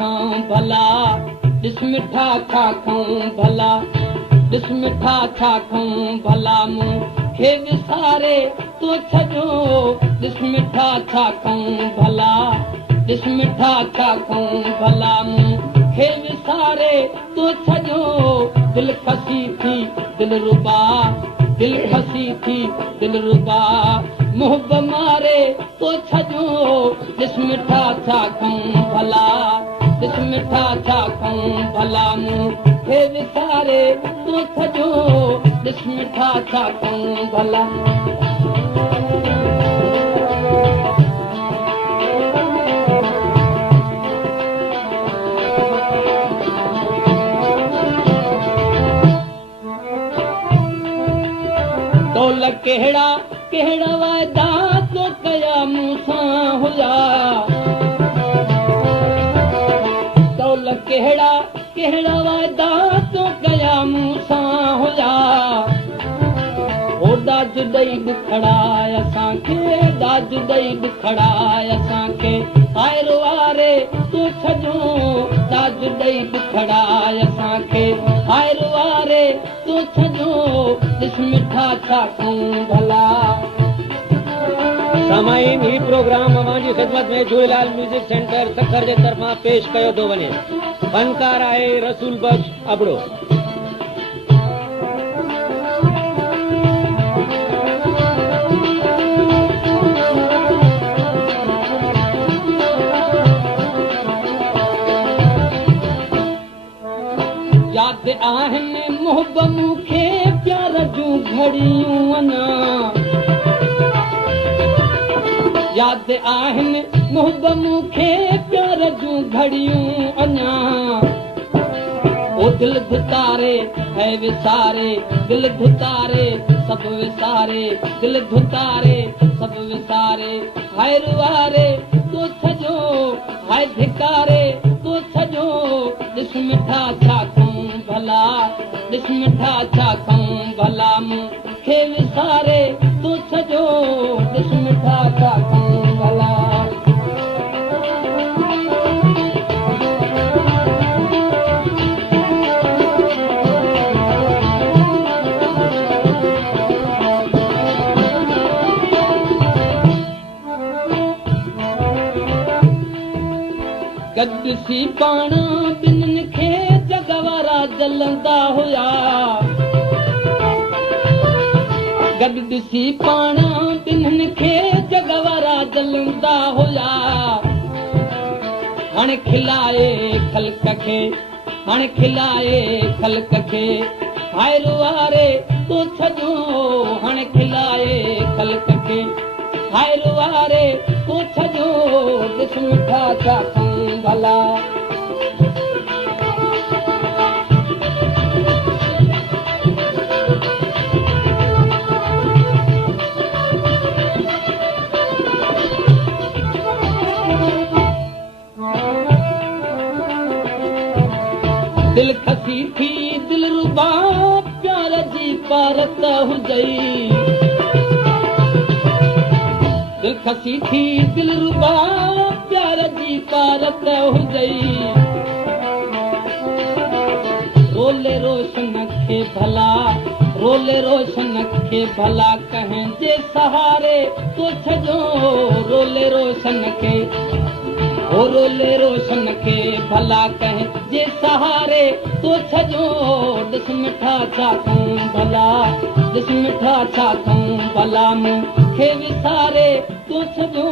खाऊं भला ॾिस मिठा छा खाऊं भला ॾिस मिठा छा खाऊं भला मूंखे विसारे तो छॾो ॾिस मिठा छा खाऊं भला ॾिस मिठा छा खाऊं भला मूंखे विसारे तो छॾो दिलि खसी थी दिलि रुबा दिलि खसी थी दिलि रुबा मुहब मारे तो छॾो ॾिस मिठा छा खाऊं भला ॾिस मिठा छा खाऊं भला मूंखे विसारे तो छॾो ॾिस मिठा छा खाऊं भला टोल कहिड़ा कहिड़ा वाइदा तो कया मूंसां हुया टोल कहिड़ा कहिड़ा वाइदा तो कया मूंसां हुया हो दाज ॾेई ॾुखड़ाए असांखे दाज ॾेई ॾुखड़ाए असांखे आयर वारे तूं छॾो दाज ॾेई ॾुखड़ाए असांखे आयर वारे तूं छॾो ॾिस मिठा छा खाऊं भला सामाईन ही प्रोग्राम अवांजी ख़िदमत में झूलेलाल म्यूज़िक सेंटर सखर जे तरफ़ां पेश कयो थो वञे फनकार आहे रसूल बख्श अबड़ो यादि आहिनि मुहब मूंखे प्यार जूं घड़ियूं अञा यादि आहिनि मुहब मूंखे प्यार जूं घड़ियूं अञा ओ दिलि धुतारे है विसारे दिलि धुतारे सभु विसारे दिलि धुतारे सभु विसारे हायर वारे तो छॾो हाय धिकारे तो छॾो ॾिस मिठा छा खाऊं भला ॾिस मिठा छा खाऊं भला मूंखे विसारे तो छॾो ॾिस मिठा छा खाऊं भला गॾिसी पाण ॿिन्हिनि खे जग वारा जलंदा हुया गॾु ॾिसी पाण ॿिन्हिनि खे जग वारा जलंदा हुया हाणे खिलाए ख़ल्क़ खे हाणे खिलाए ख़ल्क़ खे हायर वारे तो छॾो हाणे खिलाए ख़ल्क़ खे हायर वारे तो छॾो ॾिस मिठा छा खाऊं भला दिलि खसी थी दिलि रुबा प्यार जी पारत हुजई दिलि खसी थी दिलि रुबा प्यार जी पारत हुजई रोले रोशन खे भला रोले रोशन खे भला कंहिंजे सहारे तो छॾो रोले रोशन खे ओ रोले रोशन खे भला कंहिंजे सहारे तो छॾो ॾिस मिठा छा खाऊं भला ॾिस मिठा छा खाऊं भला मूंखे विसारे तो छॾो